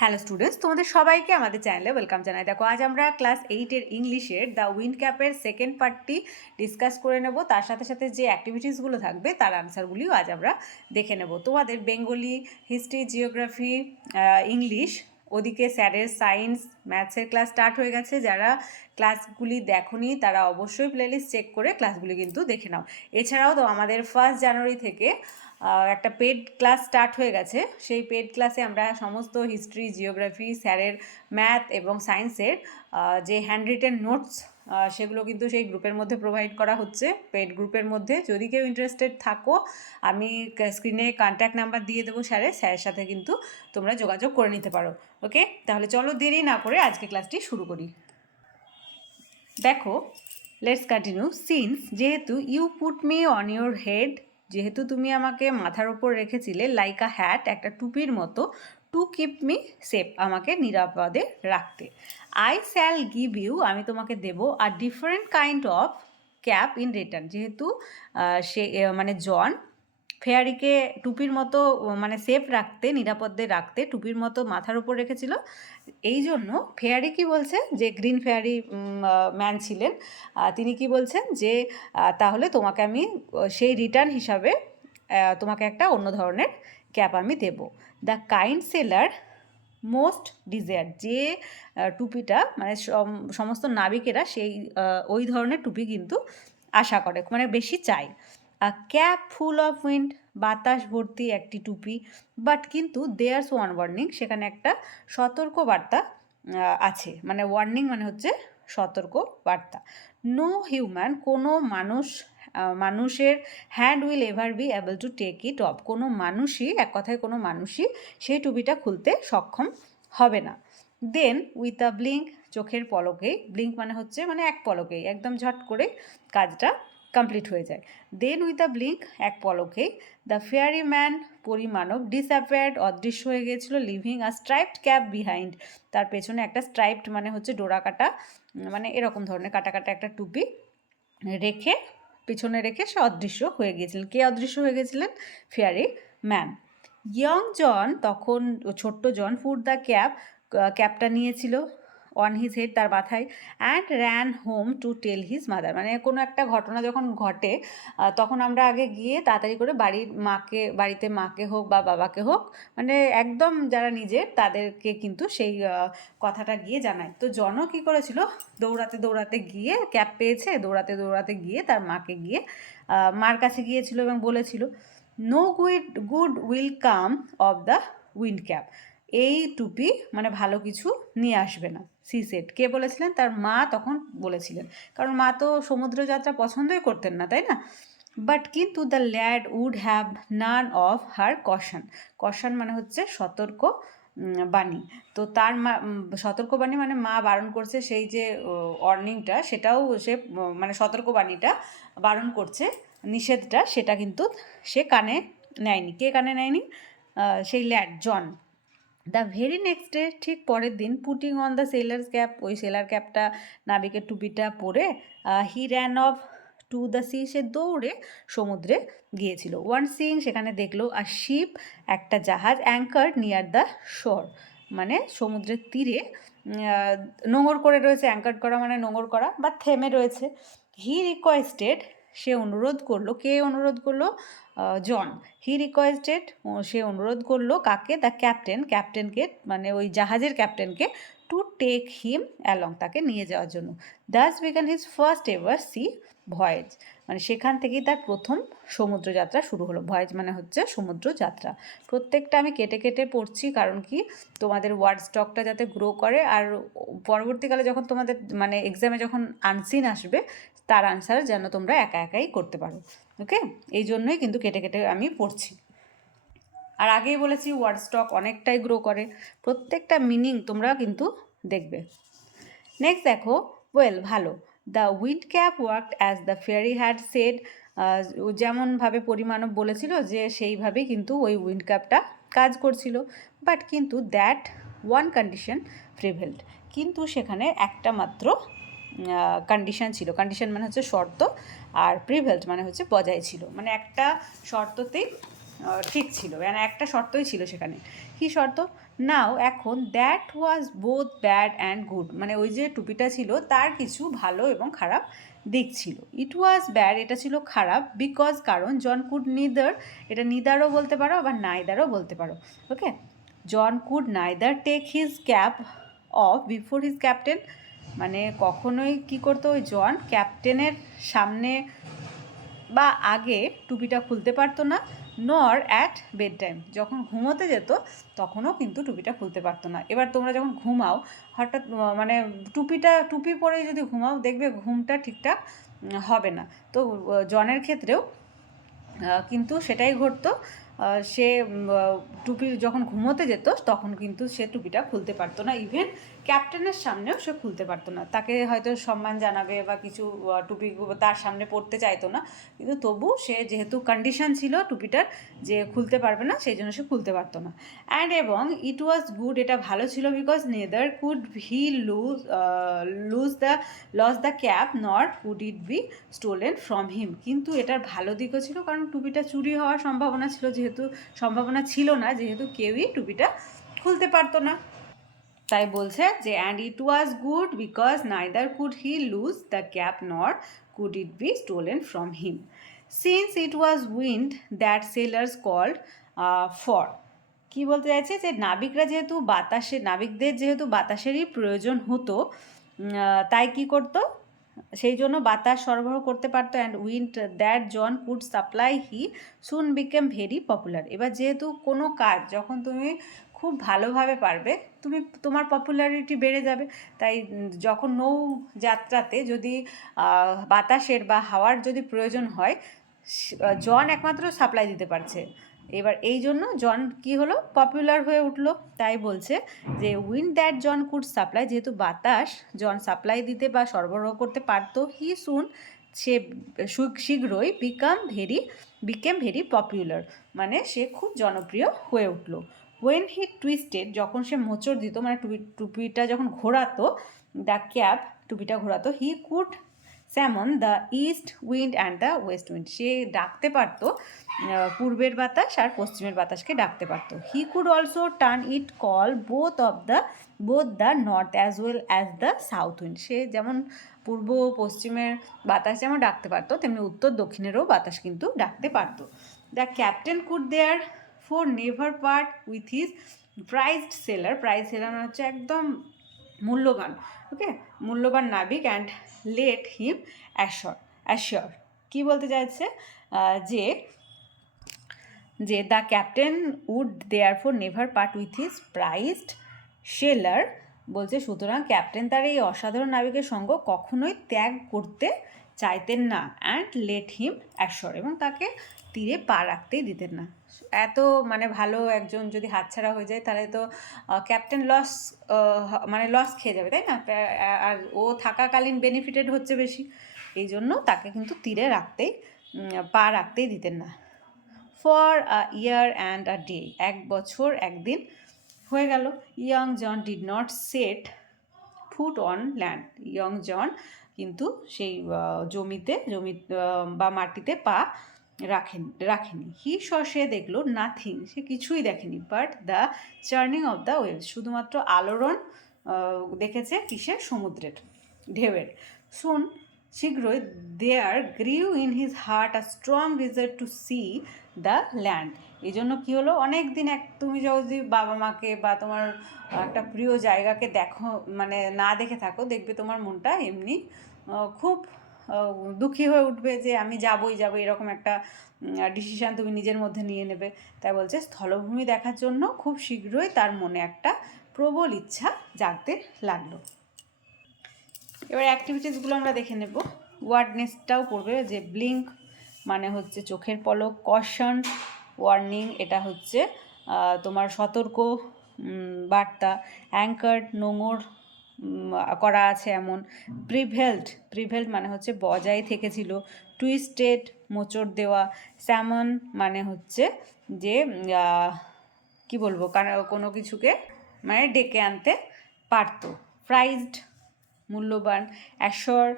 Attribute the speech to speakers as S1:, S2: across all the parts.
S1: Hello students তোমাদের সবাইকে আমাদের চ্যানেলে ওয়েলকাম জানাই। দেখো, আজ আমরা ক্লাস এইটের ইংলিশের দ্য উইন্ড ক্যাপের সেকেন্ড পার্টটি ডিসকাস করে নেব। তার সাথে সাথে যে অ্যাক্টিভিটিসগুলো থাকবে, তার আনসারগুলিও আজ আমরা দেখে নেব। তোমাদের বেঙ্গলি হিস্ট্রি জিওগ্রাফি ইংলিশ ওদিকে স্যারের সায়েন্স ম্যাথসের ক্লাস স্টার্ট হয়ে গেছে। যারা ক্লাসগুলি দেখোনি, তারা অবশ্যই প্লেলিস্ট চেক করে ক্লাসগুলি কিন্তু দেখে নাও। এছাড়াও তো আমাদের ফার্স্ট জানুয়ারি থেকে একটা পেড ক্লাস স্টার্ট হয়ে গেছে। সেই পেড ক্লাসে আমরা সমস্ত হিস্ট্রি জিওগ্রাফি স্যারের ম্যাথ এবং সায়েন্সের যে হ্যান্ড রিটেন নোটস সেগুলো কিন্তু সেই গ্রুপের মধ্যে প্রোভাইড করা হচ্ছে। পেড গ্রুপের মধ্যে। যদি কেউ ইন্টারেস্টেড থাকো, আমি স্ক্রিনে কন্ট্যাক্ট নাম্বার দিয়ে দেবো স্যারের স্যারের সাথে কিন্তু তোমরা যোগাযোগ করে নিতে পারো। ওকে তাহলে চলো দেরি না করে আজকে ক্লাসটি শুরু করি। দেখো লেটস কন্টিনিউ সিন্স যেহেতু you put me on your head যেহেতু তুমি আমাকে মাথার ওপর রেখেছিলে লাইক আ হ্যাট একটা টুপির মতো টু কিপ মি সেফ আমাকে নিরাপদে রাখতে। আই শ্যাল গিভ ইউ আমি তোমাকে দেব আর different kind of cap in return যেহেতু সে মানে জন ফেয়ারিকে টুপির মতো মানে সেফ রাখতে, নিরাপদে রাখতে টুপির মতো মাথার উপর রেখেছিল। এই জন্য ফেয়ারি কি বলছে? যে গ্রিন ফেয়ারি ম্যান ছিলেন। তিনি কি বলছেন? যে তাহলে তোমাকে আমি সেই রিটার্ন হিসাবে তোমাকে একটা অন্য ধরনের ক্যাপ আমি দেব। The kind sailor most desire যে টুপিটা মানে সমস্ত নাবিকেরা সেই ওই ধরনের টুপি কিন্তু আশা করে মানে বেশি চায়। ক্যাপ ফুল অফ উইন্ড বাতাস ভর্তি একটি টুপি বাট কিন্তু দেয়ার্স ওয়ান ওয়ার্নিং সেখানে একটা সতর্ক বার্তা আছে। মানে ওয়ার্নিং মানে হচ্ছে সতর্ক বার্তা নো হিউম্যান কোনো মানুষ মানুষের hand will ever be able to take it off কোনো মানুষই, এক কথায় কোনো মানুষই সেই টুপিটা খুলতে সক্ষম হবে না। দেন উইথ আ ব্লিঙ্ক চোখের পলকেই ব্লিঙ্ক মানে হচ্ছে মানে এক পলকেই, একদম ঝট করে কাজটা কমপ্লিট হয়ে যায়। দেন উইথ আ ব্লিঙ্ক এক পলকেই দ্য ফেয়ারি ম্যান পরিমানব ডিসঅ্যাপিয়ার্ড অদৃশ্য হয়ে গিয়েছিল living a striped cap behind তার পেছনে একটা স্ট্রাইপড মানে হচ্ছে ডোরা কাটা মানে এরকম ধরনের কাটা কাটা একটা টুপি রেখে, পিছনে রেখে সে অদৃশ্য হয়ে গিয়েছিলেন। কে অদৃশ্য হয়ে গেছিলেন ফেয়ারি ম্যান ইয়ং জন তখন ছোট্ট জন ফুড দ্য ক্যাপ ক্যাপটা নিয়েছিল। অন হিজ হেড তার মাথায় and ran home to tell his mother মানে কোনো একটা ঘটনা যখন ঘটে তখন আমরা আগে গিয়ে তাড়াতাড়ি করে বাড়ির মাকে, বাড়িতে মাকে হোক বা বাবাকে হোক মানে একদম যারা নিজের তাদেরকে কিন্তু সেই কথাটা গিয়ে জানায়। তো জন কী করেছিল? দৌড়াতে দৌড়াতে গিয়ে ক্যাপ পেয়েছে, দৌড়াতে দৌড়াতে গিয়ে তার মাকে গিয়ে মার কাছে গিয়েছিল এবং বলেছিল no good good will come of the wind cap এই টুপি মানে ভালো কিছু নিয়ে আসবে না। সি সেট কে বলেছিলেন? তার মা তখন বলেছিলেন। কারণ মা তো সমুদ্র যাত্রা পছন্দই করতেন না, তাই না? বাট কিন্তু the lad would have none of her caution caution মানে হচ্ছে সতর্ক বাণী। তো তার মা সতর্কবাণী মানে মা বারণ করছে সেই যে অর্নিংটা সেটাও সে মানে সতর্কবাণীটা বারণ করছে, নিষেধটা, সেটা কিন্তু সে কানে নেয়নি। কে কানে নেয়নি? সেই lad John the very next day ঠিক পরের দিন putting on the sailor's cap ওই সেলার ক্যাপটা নাবিকের টুপিটা পরে he ran off to the sea সে দৌড়ে সমুদ্রে গিয়েছিল। ওয়ান সিং সেখানে দেখল আর শিপ একটা জাহাজ অ্যাঙ্কার নিয়ার দ্য শোর মানে সমুদ্রের তীরে নোঙর করে রয়েছে। অ্যাঙ্কার করা মানে নোঙর করা বা থেমে রয়েছে। হি রিকোয়েস্টেড সে অনুরোধ করল। কে অনুরোধ করল? জন। হি রিকোয়েস্টেড সে অনুরোধ করল কাকে? দ্য ক্যাপ্টেন ক্যাপ্টেনকে মানে ওই জাহাজের ক্যাপ্টেনকে টু টেক হিম অ্যালং তাকে নিয়ে যাওয়ার জন্য। Thus began his first ever sea voyage মানে সেখান থেকেই তার প্রথম সমুদ্র যাত্রা শুরু হলো। ভয়েজ মানে হচ্ছে সমুদ্র যাত্রা। প্রত্যেকটা আমি কেটে কেটে পড়ছি, কারণ কি? তোমাদের ওয়ার্ড স্টকটা যাতে গ্রো করে। আর পরবর্তীকালে যখন তোমাদের মানে এক্সামে যখন আনসিন আসবে তার আনসার যেন তোমরা একা একাই করতে পারো ওকে এই জন্যই কিন্তু কেটে কেটে আমি পড়ছি। আর আগেই বলেছি ওয়ার্ড স্টক অনেকটাই গ্রো করে, প্রত্যেকটা মিনিং তোমরা কিন্তু দেখবে। নেক্সট দেখো ওয়েল ভালো। The wind cap worked as the fairy had said যেমনভাবে পরিমাণব বলেছিল যে সেইভাবে কিন্তু ওই উইন্ড ক্যাপটা কাজ করছিল। বাট কিন্তু দ্যাট ওয়ান কন্ডিশন প্রিভেলড কিন্তু সেখানে একটা মাত্র কন্ডিশন ছিল। কন্ডিশন মানে হচ্ছে শর্ত আর প্রিভেলড মানে হচ্ছে বজায় ছিল। মানে একটা শর্ততেই ঠিক ছিল। মানে একটা শর্তই ছিল সেখানে। কী শর্ত? নাও এখন that was both bad and good মানে ওই যে টুপিটা ছিল, তার কিছু ভালো এবং খারাপ দিক ছিল। ইট ওয়াজ ব্যাড এটা ছিল খারাপ বিকজ কারণ জন কুড নিদার এটা নিদারও বলতে পারো, আবার নাইদারও বলতে পারো। Okay John could neither take his cap off before his captain মানে কখনোই কি করতো ওই জন ক্যাপ্টেনের সামনে বা আগে টুপিটা খুলতে পারতো না, নর অ্যাট বেড টাইম যখন ঘুমোতে যেত, তখনও কিন্তু টুপিটা খুলতে পারতো না। এবার তোমরা যখন ঘুমাও, হঠাৎ মানে টুপিটা, টুপি পরেই যদি ঘুমাও, দেখবে ঘুমটা ঠিকঠাক হবে না। তো জনের ক্ষেত্রেও কিন্তু সেটাই ঘটতো। সে টুপি যখন ঘুমোতে যেত, তখন কিন্তু সে টুপিটা খুলতে পারতো না। ইভেন ক্যাপ্টেনের সামনেও সে খুলতে পারতো না। তাকে হয়তো সম্মান জানাবে বা কিছু টুপি তার সামনে পড়তে চাইতো না। কিন্তু তবু সে যেহেতু কন্ডিশন ছিল টুপিটার, যে খুলতে পারবে না, সেই জন্য সে খুলতে পারতো না। অ্যান্ড এবং ইট ওয়াজ গুড এটা ভালো ছিল because neither could he lose lose the loss the cap not could it be stolen from him কিন্তু এটার ভালো দিকও ছিল, কারণ টুপিটা চুরি হওয়ার সম্ভাবনা ছিল যেহেতু। সম্ভাবনা ছিল না, যেহেতু কেউই টুপিটা খুলতে পারতো না। তাই বলছে যে and it was good because neither could he lose the cap nor could it be stolen from him since it was wind that sailors called for কি বলতে চাইছে? যে, নাবিকরা যেহেতু বাতাসে, নাবিকদের যেহেতু বাতাসেরই প্রয়োজন হতো তাই কি করতো? সেই জন্য বাতাস সরবরাহ করতে পারতো and wind that John could supply he soon became very popular এবার যেহেতু কোনো কাজ যখন তুমি খুব ভালোভাবে পারবে, তুমি, তোমার পপুলারিটি বেড়ে যাবে। তাই যখন নৌ যাত্রাতে যদি বাতাসের বা হাওয়ার যদি প্রয়োজন হয় জন একমাত্র সাপ্লাই দিতে পারছে। এবার এই জন্য জন কি হলো? পপুলার হয়ে উঠল। তাই বলছে যে wind that John could supply যেহেতু বাতাস জন সাপ্লাই দিতে বা সরবরাহ করতে পারতো হি সুন সে শীঘ্রই became very became very popular মানে সে খুব জনপ্রিয় হয়ে উঠল। ওয়েন হি টুইস্টেড যখন সে মোচড় দিত মানে টুপি টুপিটা যখন ঘোরাতো দ্য ক্যাব টুপিটা ঘোরাতো he could summon the east wind and the west wind সে ডাকতে পারতো পূর্বের বাতাস আর পশ্চিমের বাতাসকে ডাকতে পারতো। He could also turn it call both of the both the north as well as the south wind সে যেমন পূর্ব, পশ্চিমের বাতাস যেমন ডাকতে পারতো, তেমনি উত্তর, দক্ষিণেরও বাতাস কিন্তু ডাকতে পারতো। The captain could therefore never part with his prized sailor prize sailor হচ্ছে একদম মূল্যবান। ওকে মূল্যবান নাবিক and let him ashore assure কী বলতে চাইছে? যে যে the captain would therefore never part with his prized sailor বলছে, সুতরাং ক্যাপ্টেন তার এই অসাধারণ নাবিকের সঙ্গ কখনোই ত্যাগ করতে চাইতেন না অ্যান্ড লেট হিম অ্যাশর এবং তাকে তীরে পা রাখতেই দিতেন না। এত মানে ভালো একজন যদি হাতছাড়া হয়ে যায় তাহলে তো ক্যাপ্টেন লস মানে লস খেয়ে যাবে, তাই না? আর ও থাকাকালীন বেনিফিটেড হচ্ছে বেশি। এই জন্য তাকে কিন্তু তীরে রাখতেই পা রাখতেই দিতেন না। For a year and a day এক বছর একদিন হয়ে গেল। Young John did not set foot on land young John কিন্তু সেই জমিতে, জমি বা মাটিতে পা রাখেন, রাখেনি। হি স সে দেখল নাথিং সে কিছুই দেখেনি। But the churning of the well শুধুমাত্র আলোড়ন দেখেছে কিসের? সমুদ্রের ঢেউয়ের। শুন শীঘ্রই there grew in his heart a strong reserve to see the land. এই জন্য কী হলো? অনেক দিন এক তুমি যদি বাবা মাকে বা তোমার একটা প্রিয় জায়গাকে দেখো মানে না দেখে থাকো, দেখবে তোমার মনটা এমনি খুব দুঃখী হয়ে উঠবে যে আমি যাবই যাব এরকম একটা ডিসিশান তুমি নিজের মধ্যে নিয়ে নেবে। তাই বলছে, স্থলভূমি দেখার জন্য খুব শীঘ্রই তার মনে একটা প্রবল ইচ্ছা জাগতে লাগল। এবার অ্যাক্টিভিটিসগুলো আমরা দেখে নেব। ওয়ার্ডনেসটাও পড়বে যে ব্লিঙ্ক মানে হচ্ছে চোখের পলক কশন ওয়ার্নিং এটা হচ্ছে তোমার সতর্ক বার্তা অ্যাঙ্কার্ড নোঙর উম, করা আছে এমন। প্রিভেল্ড প্রিভেল্ড মানে হচ্ছে বজায় থেকেছিল টুইস্টেড মোচড় দেওয়া স্যামন মানে হচ্ছে যে কি বলব কোনো কিছুকে মানে ডেকে আনতে পারতো। প্রাইজড মূল্যবান অ্যাশর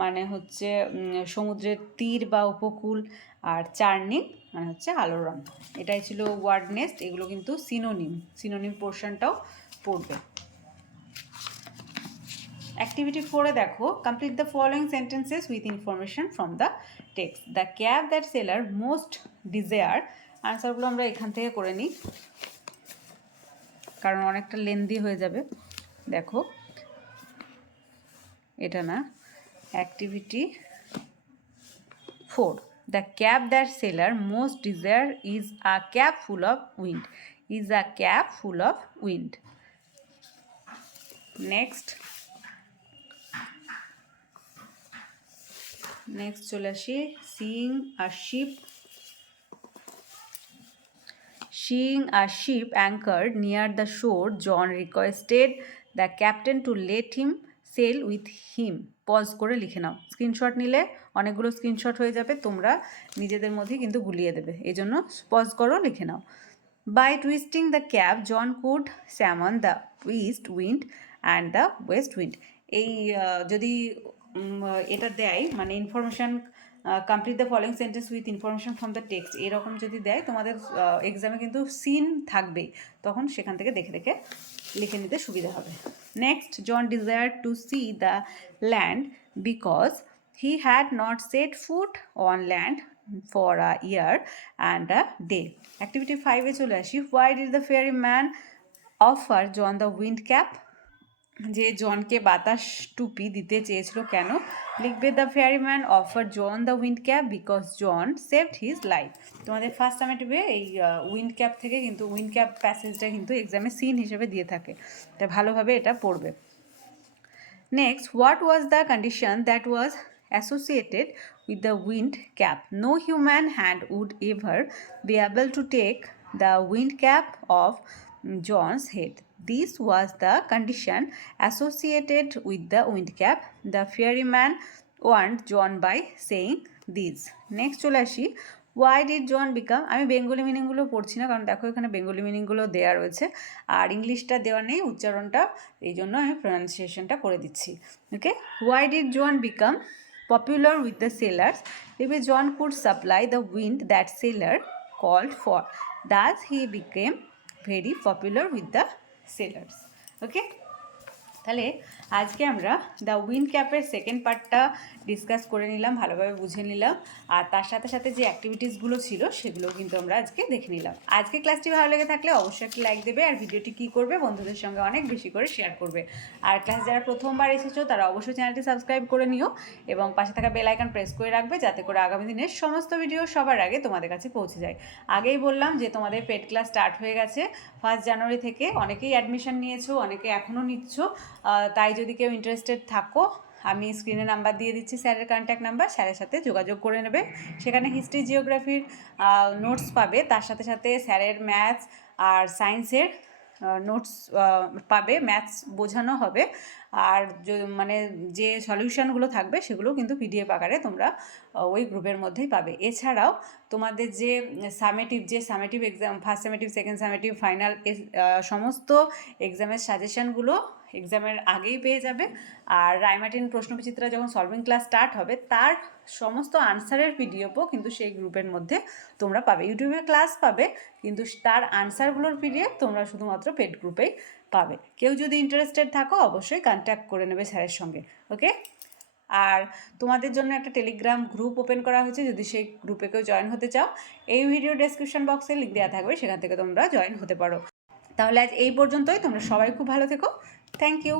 S1: মানে হচ্ছে সমুদ্রের তীর বা উপকূল, আর চার্নিং মানে হচ্ছে আলোড়ন এটাই ছিল ওয়ার্ড নেস্ট, এগুলো কিন্তু সিনোনিম সিনোনিম পোর্শনটাও পড়বে। অ্যাক্টিভিটি ফোরে দেখো, complete the following sentences with information from the text. The cap that sailor most desire, আনসারগুলো আমরা এখান থেকে করে নিই, কারণ অনেকটা লেন্দি হয়ে যাবে। দেখো এটা না activity four the cap that sailor most desire is a cap full of wind is a cap full of wind next next চলে আসি। Seeing a ship Seeing a ship anchored near the shore, John requested the captain to let him sail with him. Pause করে লিখে নাও। Screenshot নিলে অনেকগুলো screenshot হয়ে যাবে, তোমরা নিজেদের মধ্যে কিন্তু গুলিয়ে দেবে। এই জন্য পজ করো, লিখে নাও। By twisting the cap John could summon the east wind and the west wind এই যদি এটা দেয় মানে information complete the following sentence with information from the text এরকম যদি দেয়, তোমাদের এক্সামে কিন্তু সিন থাকবেই। তখন সেখান থেকে দেখে দেখে লিখে নিতে সুবিধা হবে। next John desire to see the land because he had not set foot on land for a year and a day activity ফাইভে চলে আসি why did the fairy man offer John the wind cap যে জনকে বাতাস টুপি দিতে চেয়েছিল কেন? লিখবে the fairy man offer John the wind cap because John saved his life তোমাদের ফার্স্ট টাইমে সামেটিভে এই উইন্ড ক্যাপ থেকে কিন্তু উইন্ড ক্যাপ প্যাসেজটা কিন্তু এক্সামে সিন হিসেবে দিয়ে থাকে। তাই ভালোভাবে এটা পড়বে। Next what was the condition that was associated with the wind cap no human hand would ever be able to take the wind cap off John's head. This was the condition associated with the wind cap. The ferryman warned John by saying this. Next চলে আসি। Why did John become আমি বেঙ্গলি মিনিংগুলো পড়ছি না, কারণ দেখো এখানে Bengali মিনিংগুলো দেওয়া রয়েছে। আর ইংলিশটা দেওয়া নেই, উচ্চারণটা, এই জন্য আমি প্রনাউন্সিয়েশনটা করে দিচ্ছি। Okay why did John become popular with the sailors maybe John could supply the wind that sailor called for thus he became very popular with the sailors okay? তাহলে আজকে আমরা দ্য উইন ক্যাপের সেকেন্ড পার্টটা discuss করে নিলাম, ভালোভাবে বুঝে নিলাম। আর তার সাথে সাথে যে অ্যাক্টিভিটিসগুলো ছিল, সেগুলোও কিন্তু আমরা আজকে দেখে নিলাম। আজকে ক্লাসটি ভালো লেগে থাকলে অবশ্যই একটি লাইক দেবে আর ভিডিওটি কী করবে বন্ধুদের সঙ্গে অনেক বেশি করে শেয়ার করবে। আর ক্লাস যারা প্রথমবার এসেছ, তারা অবশ্যই চ্যানেলটি সাবস্ক্রাইব করে নিও এবং পাশে থাকা বেল আইকন প্রেস করে রাখবে, যাতে করে আগামী দিনের সমস্ত ভিডিও সবার আগে তোমাদের কাছে পৌঁছে যায়। আগেই বললাম যে তোমাদের পেড ক্লাস স্টার্ট হয়ে গেছে। ফার্স্ট জানুয়ারি থেকে অনেকেই অ্যাডমিশন নিয়েছো, অনেকে এখনও নিচ্ছ তাই যদি কেউ ইন্টারেস্টেড থাকো, আমি স্ক্রিনে নাম্বার দিয়ে দিচ্ছি স্যারের কন্ট্যাক্ট নাম্বার স্যারের সাথে যোগাযোগ করে নেবে। সেখানে হিস্ট্রি জিওগ্রাফির নোটস পাবে। তার সাথে সাথে স্যারের ম্যাথস আর সায়েন্সের নোটস পাবে। ম্যাথস বোঝানো হবে। আর মানে যে সলিউশনগুলো থাকবে সেগুলো কিন্তু পিডিএফ আকারে তোমরা ওই গ্রুপের মধ্যেই পাবে। এছাড়াও তোমাদের যে সামেটিভ যে summative exam first summative second summative final সমস্ত এক্সামের সাজেশনগুলো এক্সামের আগেই পেয়ে যাবে। আর রায়মার্টিন প্রশ্নবিচিত্রা যখন সলভিং ক্লাস স্টার্ট হবে, তার সমস্ত আনসারের পিডিএফও কিন্তু সেই গ্রুপের মধ্যে তোমরা পাবে। ইউটিউবে ক্লাস পাবে, কিন্তু তার আনসারগুলোর পিডিএফ তোমরা শুধুমাত্র পেড গ্রুপেই পাবে। কেউ যদি ইন্টারেস্টেড থাকো, অবশ্যই কন্ট্যাক্ট করে নেবে স্যারের সঙ্গে ওকে আর তোমাদের জন্য একটা টেলিগ্রাম গ্রুপ ওপেন করা হয়েছে, যদি সেই গ্রুপে কেউ জয়েন হতে চাও, এই ভিডিও ডেসক্রিপশন বক্সে লিঙ্ক দেওয়া থাকবে, সেখান থেকে তোমরা জয়েন হতে পারো। তাহলে আজ এই পর্যন্তই, তোমরা সবাই খুব ভালো থেকো। Thank you